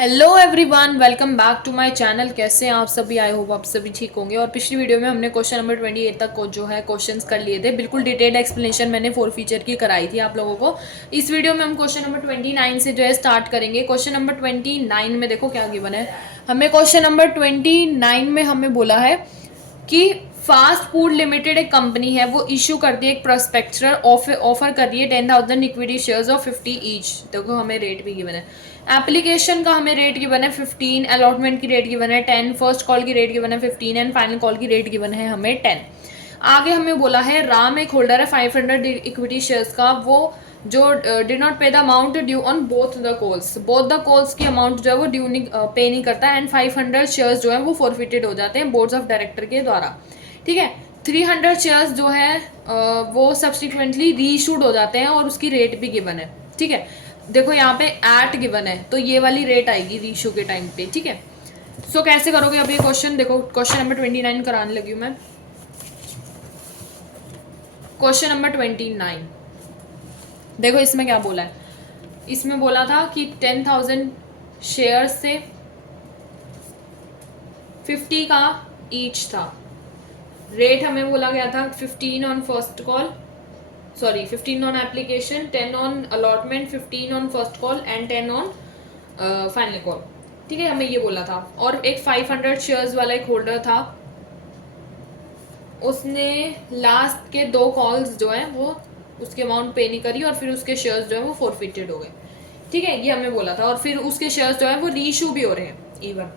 Hello everyone, welcome back to my channel. कैसे हैं आप सभी? आई होप आप सभी ठीक होंगे। और पिछली वीडियो में हमने क्वेश्चन नंबर 28 तक को जो है क्वेश्चंस कर लिए थे। बिल्कुल डिटेल्ड एक्सप्लेनेशन मैंने 4 फीचर की कराई थी आप लोगों को। इस वीडियो में हम क्वेश्चन नंबर 29 से जो है स्टार्ट करेंगे। क्वेश्चन नंबर 29 में देखो क्या गिवन है हमें। क्वेश्चन नंबर 29 में हमें बोला है कि फास्ट फूड लिमिटेड एक कंपनी है, वो इशू करती है एक प्रोस्पेक्टर, ऑफर कर रही है 10,000 इक्विटी शेयर्स ऑफ 50 ईच। देखो हमें रेट भी गिवन है, एप्लीकेशन का हमें रेट गिवन है 15, अलॉटमेंट की रेट गिवन है 10, फर्स्ट कॉल की रेट गिवन है 15 एंड फाइनल कॉल की रेट गिवन है हमें 10। आगे हमें बोला है राम एक होल्डर है 500 इक्विटी शेयर्स का, वो जो डिड नॉट पे the amount due on both the calls की अमाउंट जो है वो ड्यू नहीं पे नहीं करता एंड 500 शेयर्स जो है वो फॉरफिटेड हो जाते हैं बोर्ड्स ऑफ डायरेक्टर के द्वारा। ठीक है, 300 शेयर्स जो है वो सब्सिक्वेंटली रीइशूड हो जाते हैं और उसकी रेट भी गिवन है। ठीक है, देखो यहाँ पे एट गिवन है तो ये वाली रेट आएगी रीइशू के टाइम पे। ठीक है, सो कैसे करोगे अब ये क्वेश्चन? देखो क्वेश्चन नंबर 29 कराने लगी हूँ मैं। क्वेश्चन नंबर 29 देखो इसमें क्या बोला है। इसमें बोला था कि 10,000 शेयर से 50 का ईच था। रेट हमें बोला गया था 15 on first call, sorry 15 on application, 10 on allotment, 15 on first call and 10 on final call. ठीक है, हमें ये बोला था। और एक 500 शेयर्स वाला एक होल्डर था, उसने लास्ट के 2 कॉल्स जो है वो उसके अमाउंट पे नहीं करी और फिर उसके शेयर्स जो है वो फॉरफिटेड हो गए। ठीक है, ये हमें बोला था। और फिर उसके शेयर्स जो है वो रीइशू भी हो रहे हैं इवन।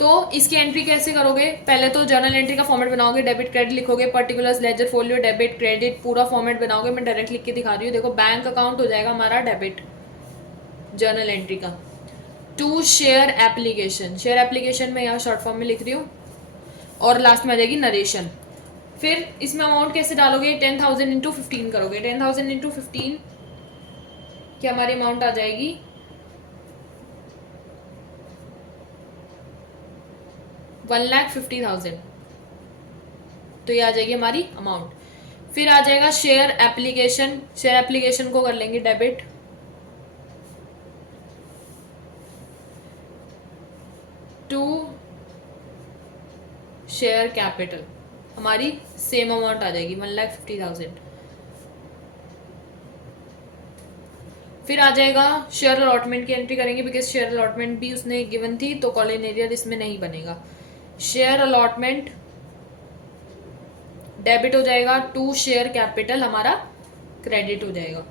तो इसकी एंट्री कैसे करोगे? पहले तो जर्नल एंट्री का फॉर्मेट बनाओगे, डेबिट क्रेडिट लिखोगे, particulars ledger folio debit credit पूरा फॉर्मेट बनाओगे। मैं डायरेक्ट लिख के दिखा रही हूँ। देखो बैंक अकाउंट हो जाएगा हमारा डेबिट जर्नल एंट्री का। To share application, share application में यहाँ शॉर्ट फॉर्म में लिख रही हूँ। और लास्ट में आ जाएगी नरेशन। फिर इसमें अमाउंट कैसे डालोगे? 10,000 इंटू 15 करोगे। 10,000 इंटू 15 की हमारी अमाउंट आ जाएगी 1,50,000। तो ये आ जाएगी हमारी अमाउंट। फिर आ जाएगा शेयर एप्लीकेशन। शेयर एप्लीकेशन को कर लेंगे डेबिट टू शेयर कैपिटल, हमारी सेम अमाउंट आ जाएगी 1,50,000। फिर आ जाएगा शेयर अलॉटमेंट की एंट्री करेंगे, बिकॉज शेयर अलॉटमेंट भी उसने गिवन थी तो कॉलन एरियर इसमें नहीं बनेगा। शेयर अलॉटमेंट डेबिट हो जाएगा, टू शेयर कैपिटल हमारा क्रेडिट हो जाएगा।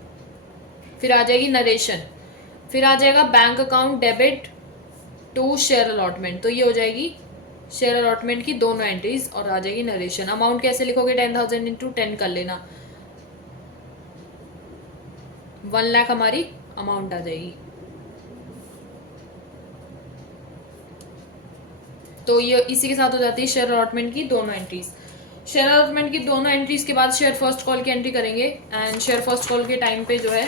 फिर आ जाएगी नरेशन। फिर आ जाएगा bank account debit to share allotment, तो ये हो जाएगी शेयर अलॉटमेंट की दोनों एंट्रीज और आ जाएगी नरेशन। अमाउंट कैसे लिखोगे? 10,000 इंटू 10 कर लेना, 1 लाख हमारी अमाउंट आ जाएगी। तो ये इसी के साथ हो जाती है शेयर अलॉटमेंट की दोनों एंट्रीज। शेयर अलॉटमेंट की दोनों एंट्रीज के बाद शेयर फर्स्ट कॉल की एंट्री करेंगे एंड शेयर फर्स्ट कॉल के टाइम पे जो है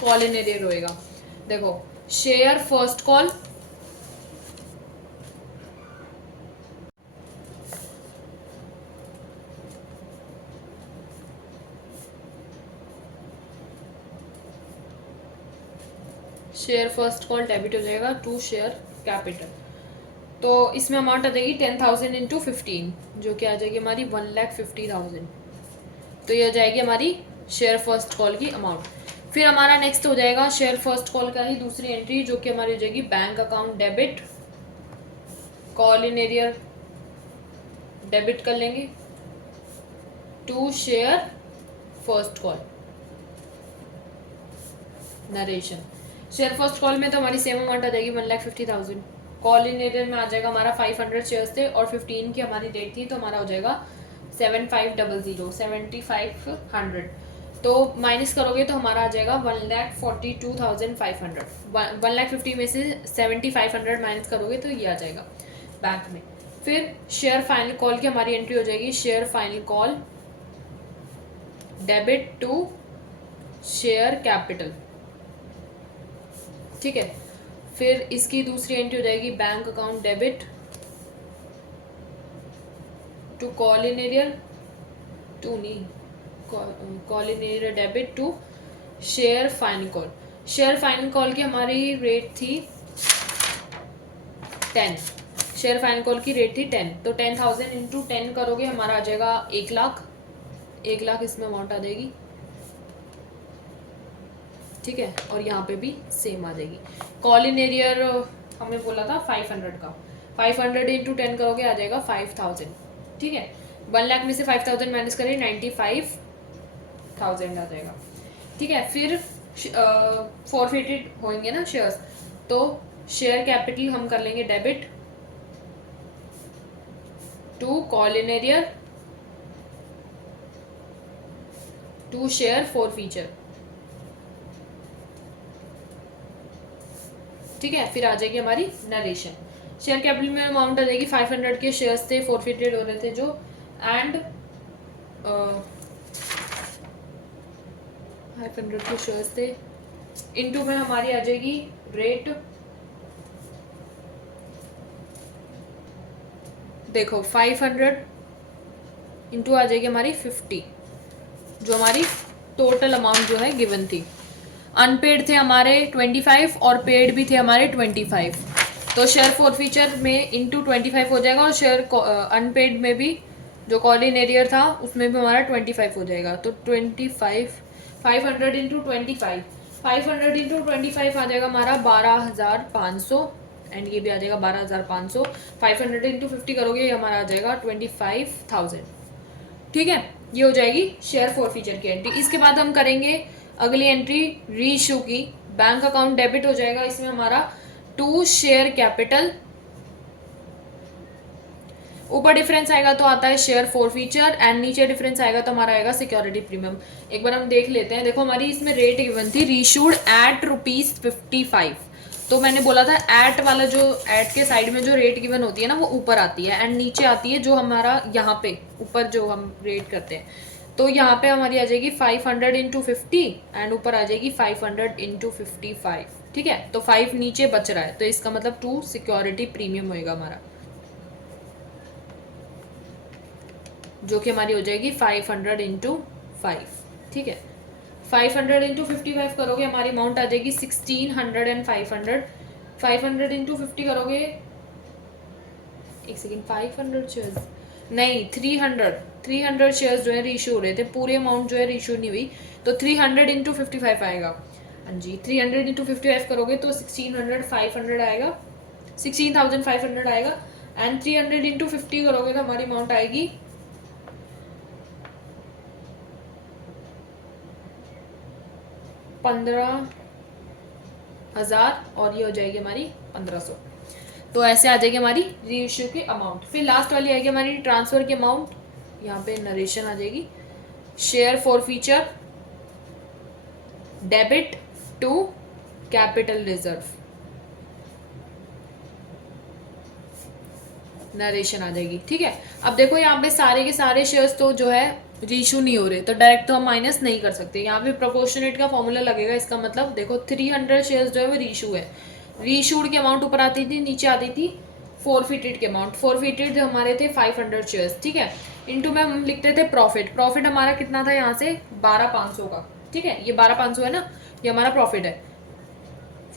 कॉल इन एरियर होएगा। देखो share first call share first call debit हो जाएगा टू शेयर कैपिटल। तो इसमें अमाउंट आ जाएगी 10,000 इंटू 15 जो कि आ जाएगी हमारी 1,50,000। तो ये हो जाएगी हमारी शेयर फर्स्ट कॉल की अमाउंट। फिर हमारा नेक्स्ट हो जाएगा शेयर फर्स्ट कॉल का ही दूसरी एंट्री जो कि हमारी हो जाएगी bank account debit, call in arrear debit कर लेंगे to share first call narration. Share first call में तो हमारी सेम अमाउंट आ जाएगी 1,50,000। कॉल इन एरियर में आ जाएगा हमारा 500 शेयर्स थे और 15 की हमारी डेट थी तो हमारा हो जाएगा 7,500। तो माइनस करोगे तो हमारा आ जाएगा 1,42,500। 1,50,000 में से 7,500 माइनस करोगे तो ये आ जाएगा बैंक में। फिर शेयर फाइनल कॉल की हमारी एंट्री हो जाएगी share final call debit to share capital. ठीक है, फिर इसकी दूसरी एंट्री हो जाएगी bank account debit to call in arrear, to नहीं call in arrear debit to share final call. Share final call की हमारी रेट थी 10, शेयर फाइनल कॉल की रेट थी 10, तो 10,000 इंटू 10 करोगे हमारा आ जाएगा 1 लाख, 1 लाख इसमें अमाउंट आ जाएगी, ठीक है। और यहाँ पे भी सेम आ जाएगी। कॉल इन एरियर हमें बोला था 500 का, 500 इंटू 10 करोगे आ जाएगा 5,000, ठीक है। 1 लाख में से 5,000 माइनस करें 95,000 आ जाएगा, ठीक है। फिर फॉरफिटेड होंगे ना शेयर्स, तो शेयर कैपिटल हम कर लेंगे debit to call in arrear to share forfeiture, ठीक है। फिर आ जाएगी हमारी नरेशन। शेयर कैपिटल में अमाउंट आ जाएगी 500 के शेयर्स थे, फॉरफिटेड हो रहे थे जो, एंड 500 के शेयर्स थे, इनटू में हमारी आ जाएगी रेट, देखो 500 इंटू आ जाएगी हमारी 50, जो हमारी टोटल अमाउंट जो है गिवन थी। अनपेड थे हमारे 25 और पेड भी थे हमारे 25, तो शेयर फॉरफीचर में इंटू 25 हो जाएगा, और शेयर अनपेड में भी जो कॉल इन एरियर था उसमें भी हमारा 25 हो जाएगा। तो 25, 500 इंटू 25, 500 इंटू 25 आ जाएगा हमारा 12,500, एंड ये भी आ जाएगा 12,500। 500 इंटू 50 करोगे ये हमारा आ जाएगा 25,000, ठीक है। ये हो जाएगी शेयर फॉरफीचर की एंट्री। इसके बाद हम करेंगे अगली एंट्री रीइश्यू की। बैंक अकाउंट डेबिट हो जाएगा इसमें हमारा टू शेयर कैपिटल, ऊपर डिफरेंस आएगा तो आता है शेयर फॉरफीचर, एंड नीचे डिफरेंस आएगा तो हमारा आएगा सिक्योरिटी प्रीमियम। एक बार हम देख लेते हैं। देखो हमारी इसमें रेट गिवन थी रीइश्यूड एट ₹55, तो मैंने बोला था एट वाला जो एट के साइड में जो रेट गिवन होती है ना वो ऊपर आती है, एंड नीचे आती है जो हमारा यहाँ पे ऊपर जो हम रेट करते हैं। तो यहाँ पे हमारी आ जाएगी 500 इंटू 50, एंड ऊपर आ जाएगी 500 इंटू 55, ठीक है। तो 5 नीचे बच रहा है, तो इसका मतलब 2 सिक्योरिटी प्रीमियम होएगा हमारा, जो कि हमारी हो जाएगी 500 इंटू 5, ठीक है। 500 इंटू 55 करोगे हमारी अमाउंट आ जाएगी 1600 एंड 500। 500 इंटू 50 करोगे, एक सेकेंड, 500 शेयर्स नहीं, 300 शेयर्स जो है रीइश्यू हो रहे थे, पूरे अमाउंट जो है रीइश्यू नहीं हुई, तो 300 इंटू 55 आएगा। हाँ जी, 300 इंटू 55 करोगे तो 1600 आएगा, 16,500 आएगा, एंड 300 इंटू 50 करोगे तो हमारी अमाउंट आएगी 15,000, और ये हो जाएगी हमारी 1500। तो ऐसे आ जाएगी हमारी रीइश्यू की अमाउंट। फिर लास्ट वाली आएगी हमारी ट्रांसफर की अमाउंट, यहाँ पे नरेशन आ जाएगी share forfeiture debit to capital reserve, narration आ जाएगी, ठीक है। अब देखो यहाँ पे सारे के सारे शेयर्स तो जो है रीइश्यू नहीं हो रहे, तो डायरेक्ट तो हम माइनस नहीं कर सकते, यहाँ पे प्रोपोर्शनेट का फॉर्मूला लगेगा। इसका मतलब देखो 300 शेयर्स जो है वो रीइश्यू है, रीइश्यूड की अमाउंट ऊपर आती थी, नीचे आती थी फॉरफिटेड की अमाउंट। फॉरफिटेड जो हमारे थे 500 शेयर्स, ठीक है, इनटू में हम लिखते थे प्रॉफिट। प्रॉफिट हमारा कितना था यहाँ से 12,500 का, ठीक है, ये 12,500 है ना, ये हमारा प्रॉफिट है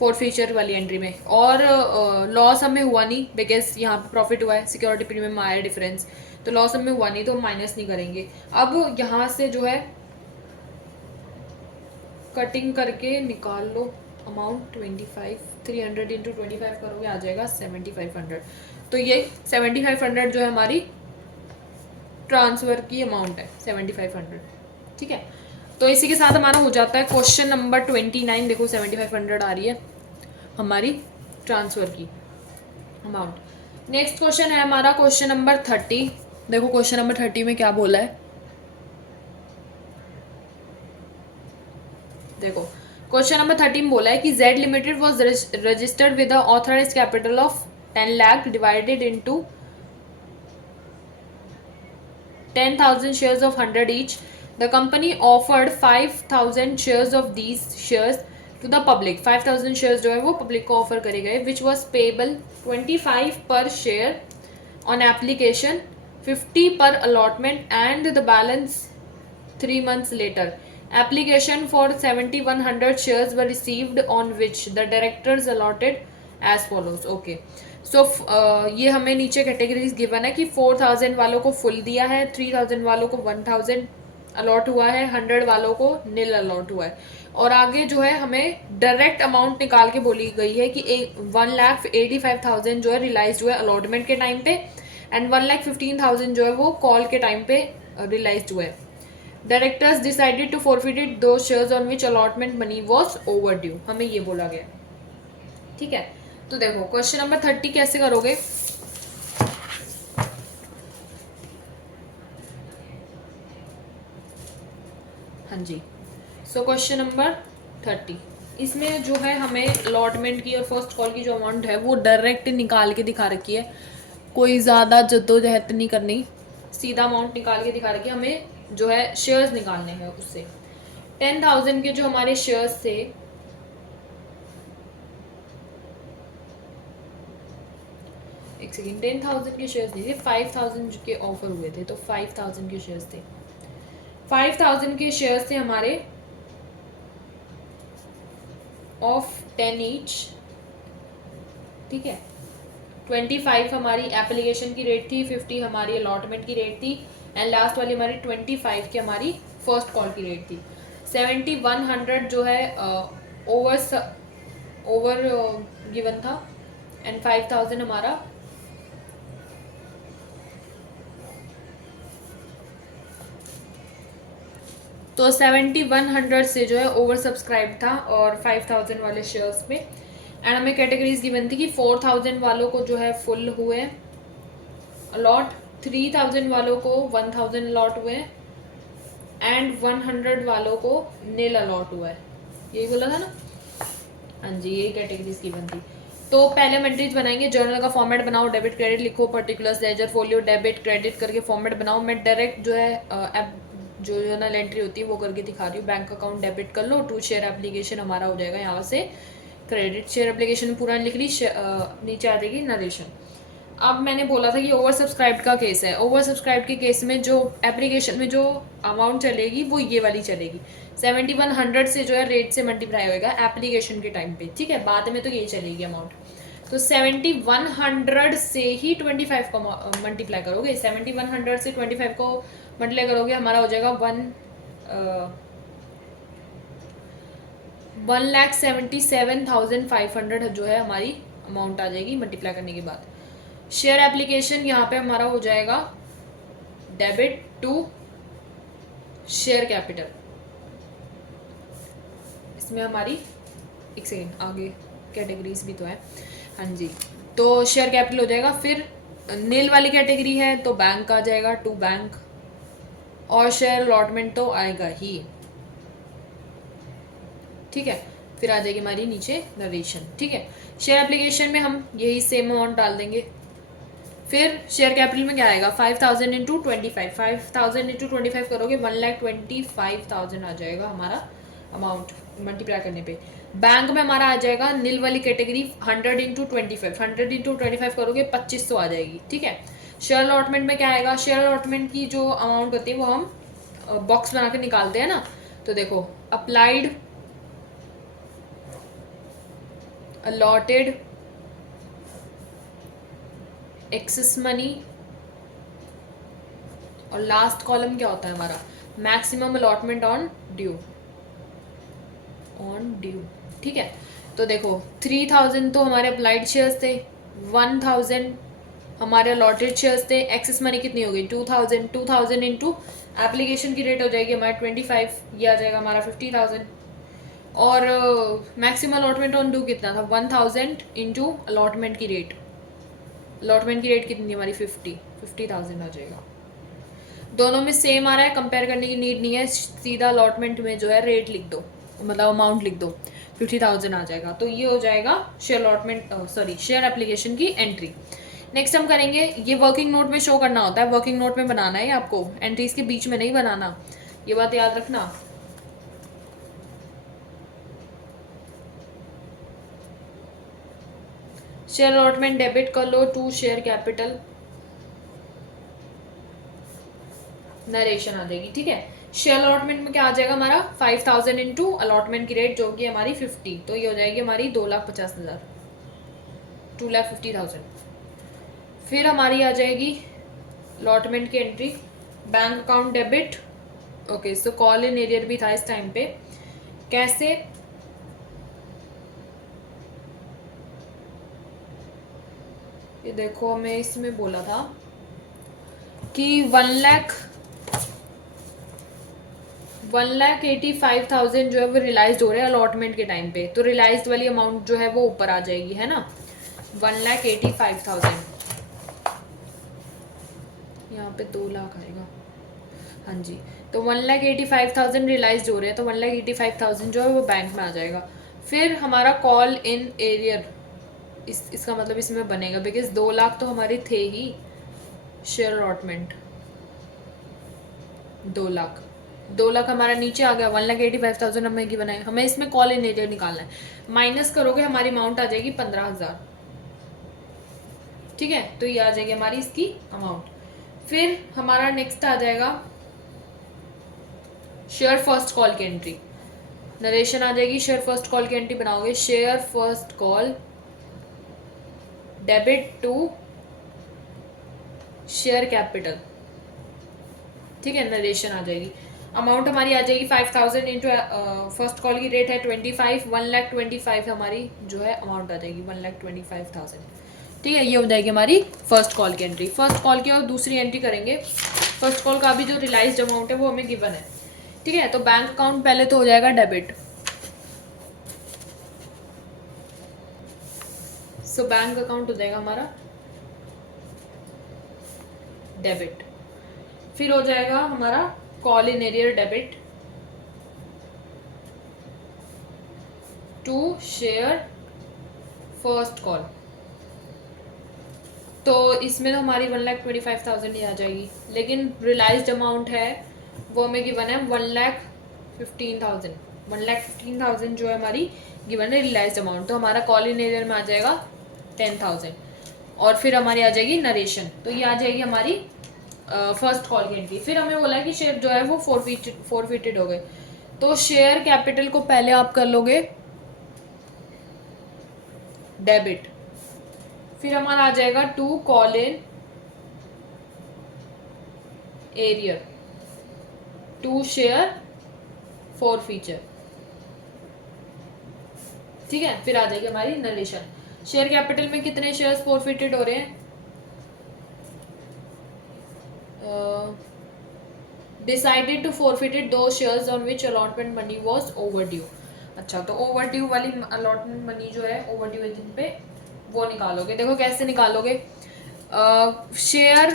फॉरफीचर वाली एंट्री में। और लॉस हमें हुआ नहीं, बिकॉज यहाँ पे प्रॉफिट हुआ है, सिक्योरिटी प्रीमियम आया डिफरेंस, तो लॉस हमें हुआ नहीं, तो माइनस नहीं करेंगे। अब यहाँ से जो है कटिंग करके निकाल लो अमाउंट 25, 300 इंटू 25 करोगे आ जाएगा 7,500। तो ये 7,500 जो है हमारी ट्रांसफर की अमाउंट है, 7,500, ठीक है। तो इसी के साथ हमारा हो जाता है क्वेश्चन नंबर 29। देखो 7,500 आ रही है हमारी ट्रांसफर की अमाउंट। नेक्स्ट क्वेश्चन है हमारा क्वेश्चन नंबर 30। देखो क्वेश्चन नंबर 30 में क्या बोला है, देखो क्वेश्चन नंबर 13 बोला है कि Z limited was registered with authorise capital of 10 lakh divided into 10,000 shares of 100 each. The company offered 5,000 shares of these shares to the public. 5,000 shares जो है वो पब्लिक को ऑफर करे गए, which was payable 25 per share on application, 50 per allotment, and the balance 3 months later. Application for 7,100 shares were received, on which the directors allotted as follows. Okay, so ये हमें नीचे categories given है कि 4000 वालों को full दिया है, 3000 वालों को 1000 अलॉट हुआ है, 100 वालों को नील अलॉट हुआ है। और आगे जो है हमें डायरेक्ट अमाउंट निकाल के बोली गई है कि 1,85,000 जो है रियलाइज हुआ है अलॉटमेंट के टाइम पे, एंड 1,15,000 जो है वो कॉल के टाइम पे रियलाइज हुआ है। डायरेक्टर्स डिसाइडेड टू फॉरफिटेड दो shares on which allotment money was over due, हमें ये बोला गया। ठीक है, तो देखो क्वेश्चन नंबर 30 कैसे करोगे। हाँ जी, सो क्वेश्चन नंबर 30, इसमें जो है हमें अलॉटमेंट की और फर्स्ट कॉल की जो अमाउंट है वो डायरेक्ट निकाल के दिखा रखी है, कोई ज़्यादा जद्दोजहद नहीं करनी, सीधा अमाउंट निकाल के दिखा रखी है। हमें जो है शेयर्स निकालने हैं उससे। 10,000 के जो हमारे शेयर्स थे, एक सेकेंड, 10,000 के शेयर्स नहीं थे, 5,000 के ऑफर हुए थे, तो 5,000 के शेयर्स थे। 5,000 के शेयर्स थे हमारे ऑफ 10 ईच। ठीक है, 25 हमारी एप्लीकेशन की रेट थी, 50 हमारी अलॉटमेंट की रेट थी, एंड लास्ट वाली हमारी 25 की हमारी फर्स्ट कॉल की रेट थी। 7,100 जो है ओवर गिवन था, एंड 5,000 हमारा तो 7,100 से जो है ओवर सब्सक्राइब था और 5,000 वाले शेयर्स पे। एंड हमें कैटेगरीज गिवन थी कि 4,000 वालों को जो है फुल हुए अलॉट, 3,000 वालों को 1,000 अलॉट हुए, एंड 100 वालों को नील अलॉट हुआ है, यही बोला था ना। हाँ जी, यही कैटेगरीज गिवन थी। तो पहले हम एंट्रीज बनाएंगे, जर्नल का फॉर्मेट बनाओ, डेबिट क्रेडिट लिखो, particulars ledger folio debit credit करके फॉर्मेट बनाओ। मैं डायरेक्ट जो है जो जर्नल एंट्री होती है वो करके दिखा रही हूँ। बैंक अकाउंट डेबिट कर लो, टू शेयर एप्लीकेशन हमारा हो जाएगा यहाँ से क्रेडिट। शेयर एप्लीकेशन पूरा लिख ली, नीचे आ जाएगी नरेशन। अब मैंने बोला था कि ओवर सब्सक्राइब्ड का केस है। ओवर सब्सक्राइब्ड के केस में जो एप्लीकेशन में जो अमाउंट चलेगी वो ये वाली चलेगी, 7,100 से जो है रेट से मल्टीप्लाई होएगा एप्लीकेशन के टाइम पे। ठीक है, बाद में तो यही चलेगी अमाउंट। तो 7,100 से ही 25 को मल्टीप्लाई करोगे, 7,100 से 25 को मल्टीप्लाई करोगे, हमारा हो जाएगा 1,77,500 जो है हमारी अमाउंट आ जाएगी मल्टीप्लाई करने के बाद। शेयर एप्लीकेशन यहाँ पे हमारा हो जाएगा डेबिट टू शेयर कैपिटल, इसमें हमारी एक सेकेंड आगे कैटेगरीज भी तो है। हाँ जी, तो शेयर कैपिटल हो जाएगा। फिर नील वाली कैटेगरी है तो बैंक आ जाएगा, टू बैंक, और शेयर अलॉटमेंट तो आएगा ही। ठीक है, फिर आ जाएगी हमारी नीचे नरेशन। ठीक है, शेयर एप्लीकेशन में हम यही सेम अमाउंट डाल देंगे। फिर शेयर कैपिटल में क्या आएगा, 5,000 इंटू 25, 5,000 इंटू 25 करोगे 1,25,000 आ जाएगा हमारा अमाउंट मल्टीप्लाई करने पे। बैंक में हमारा आ जाएगा नील वाली कैटेगरी 100 इंटू 25, 100 इंटू 25 करोगे 2,500 आ जाएगी। ठीक है, शेयर अलॉटमेंट में क्या आएगा, शेयर अलॉटमेंट की जो अमाउंट होती है वो हम बॉक्स बना के निकालते हैं ना। तो देखो, अप्लाइड, अलॉटेड, एक्सेस मनी, और लास्ट कॉलम क्या होता है हमारा, maximum allotment on due, on due. ठीक है, तो देखो 3,000 तो हमारे अप्लाइड शेयर्स थे, 1,000 हमारे अलॉटेड शेयर्स थे, एक्सेस मनी कितनी हो गई 2,000, 2,000 इंटू एप्लीकेशन की रेट हो जाएगी हमारे 25, ये आ जाएगा हमारा 50,000, और मैक्सिमम अलॉटमेंट ऑन ड्यू कितना था 1,000 इंटू अलॉटमेंट की रेट, अलॉटमेंट की रेट कितनी हमारी 50,000 आ जाएगा। दोनों में सेम आ रहा है, कंपेयर करने की नीड नहीं है, सीधा अलॉटमेंट में जो है रेट लिख दो, मतलब अमाउंट लिख दो, 50,000 आ जाएगा। तो ये हो जाएगा शेयर अलॉटमेंट शेयर एप्लीकेशन की एंट्री। नेक्स्ट हम करेंगे, ये वर्किंग नोट में शो करना होता है, वर्किंग नोट में बनाना है आपको, एंट्रीज के बीच में नहीं बनाना, ये बात याद रखना। शेयर अलॉटमेंट डेबिट कर लो टू शेयर कैपिटल, नरेशन आ जाएगी। ठीक है, शेयर अलॉटमेंट में क्या आ जाएगा हमारा 5,000 इंटू अलॉटमेंट की रेट जो कि हमारी 50, तो ये हो जाएगी हमारी 2,50,000। 2,50,000। फिर हमारी आ जाएगी अलॉटमेंट की entry, bank account debit. Okay, so call in arrear भी था इस टाइम पे। कैसे? ये देखो, मैं इसमें बोला था कि 1,85,000 जो है वो रियलाइज हो रहे हैं अलॉटमेंट के टाइम पे, तो रियलाइज वाली अमाउंट जो है वो ऊपर आ जाएगी, है ना। 1,85,000, यहाँ पे 2 लाख आएगा। हाँ जी, तो 1,85,000 रियलाइज हो रहे हैं, तो 1,85,000 जो है वो बैंक में आ जाएगा। फिर हमारा कॉल इन एरियर, इसका मतलब इसमें बनेगा, बिकॉज 2 लाख तो हमारे थे ही शेयर अलॉटमेंट। 2 लाख हमारा नीचे आ गया, 1,85,000 हमें की बनाए, हमें इसमें कॉल इन एरियर निकालना है। माइनस करोगे हमारी अमाउंट आ जाएगी 15,000। ठीक है, तो ये आ जाएगी हमारी इसकी अमाउंट। फिर हमारा नेक्स्ट आ जाएगा शेयर फर्स्ट कॉल की एंट्री। नरेशन आ जाएगी, शेयर फर्स्ट कॉल की एंट्री बनाओगे। Share first call debit to share capital. ठीक है, नरेशन आ जाएगी। अमाउंट हमारी आ जाएगी 5,000 इंटू फर्स्ट कॉल की रेट है 25, 1,25,000 हमारी जो है अमाउंट आ जाएगी, 1,25,000। ठीक है, ये हो जाएगी हमारी फर्स्ट कॉल की एंट्री। फर्स्ट कॉल की और दूसरी एंट्री करेंगे। फर्स्ट कॉल का भी जो रियलाइज्ड अमाउंट है वो हमें गिवन है। ठीक है, तो बैंक अकाउंट पहले तो हो जाएगा डेबिट। सो बैंक अकाउंट हो जाएगा हमारा डेबिट। फिर हो जाएगा हमारा call in arrear debit to share first call. तो इसमें तो हमारी 1,25,000 ही आ जाएगी, लेकिन रियलाइज्ड अमाउंट है वो हमें गिवन है 1,15,000। 1,15,000 जो है हमारी गिवन है रियलाइज्ड अमाउंट, तो हमारा कॉल इन एरियर में आ जाएगा 10,000। और फिर हमारी आ जाएगी नरेशन, तो ये आ जाएगी हमारी फर्स्ट कॉल की एंट्री। फिर हमें बोला है कि शेयर जो है वो फोरफिटेड हो गए, तो शेयर कैपिटल को पहले आप कर लोगे डेबिट। फिर हमारा आ जाएगा to call in arrear to share forfeiture. ठीक है, फिर आ जाएगी हमारी नरेशन। शेयर कैपिटल में कितने शेयर्स फोरफिटेड हो रहे हैं? डिसाइडेड टू फोरफिटेड दो shares on which allotment money was over due. अच्छा, तो ओवर ड्यू वाली अलॉटमेंट मनी जो है ओवर ड्यू जिन पे, वो निकालोगे। देखो कैसे निकालोगे। शेयर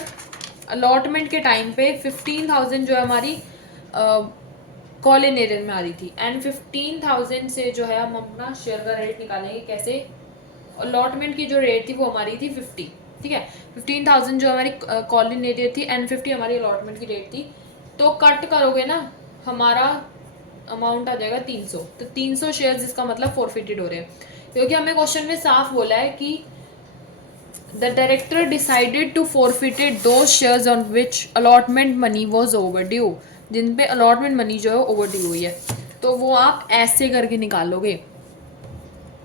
अलॉटमेंट के टाइम पे 15,000 जो है हमारी कॉल इन एरियर में आ रही थी, एंड 15,000 से जो है हम अपना शेयर का रेट निकालेंगे। कैसे? अलॉटमेंट की जो रेट थी वो हमारी थी 50। ठीक है, 15,000 जो हमारी कॉल इन एरियर थी एंड 50 हमारी अलॉटमेंट की रेट थी, तो कट करोगे ना हमारा अमाउंट आ जाएगा 300। तो 300 शेयर्स, इसका मतलब फोरफिटेड हो रहे हैं, क्योंकि हमें क्वेश्चन में साफ बोला है कि the director decided to forfeited दो shares on which allotment money was overdue, जिन पे अलॉटमेंट मनी जो है ओवर ड्यू हुई है। तो वो आप ऐसे करके निकालोगे।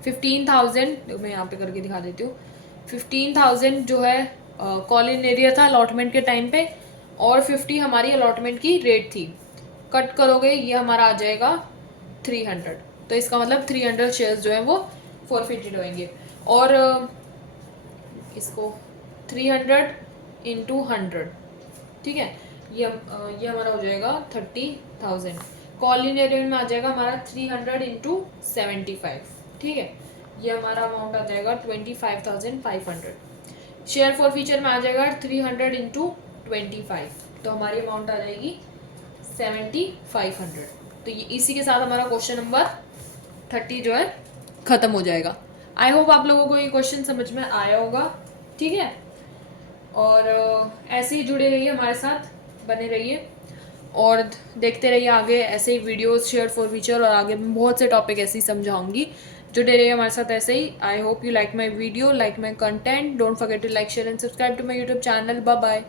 15,000 मैं यहाँ पे करके दिखा देती हूँ। 15,000 जो है कॉल इन एरियर था अलॉटमेंट के टाइम पे, और 50 हमारी अलॉटमेंट की रेट थी। कट करोगे ये हमारा आ जाएगा 300, तो इसका मतलब 300 शेयर्स जो है वो फोरफिटेड होंगे। और इसको 300 इंटू 100, ठीक है, ये हमारा हो जाएगा 30,000। कॉल इन एरियर में आ जाएगा हमारा 300 इंटू 75। ठीक है, ये हमारा अमाउंट आ जाएगा 25,500। शेयर फॉर फीचर में आ जाएगा 300 इंटू 25, तो हमारी अमाउंट आ जाएगी 7,500। तो ये इसी के साथ हमारा क्वेश्चन नंबर 30 जो है ख़त्म हो जाएगा। आई होप आप लोगों को ये क्वेश्चन समझ में आया होगा। ठीक है, और ऐसे ही जुड़े रहिए हमारे साथ, बने रहिए और देखते रहिए आगे ऐसे ही वीडियोस शेयर फॉर फ्यूचर, और आगे मैं बहुत से टॉपिक ऐसे ही समझाऊंगी। जुड़े रहिए हमारे साथ ऐसे ही। I hope you like my video, like my content. Don't forget to like, share and subscribe to my YouTube channel. Bye bye.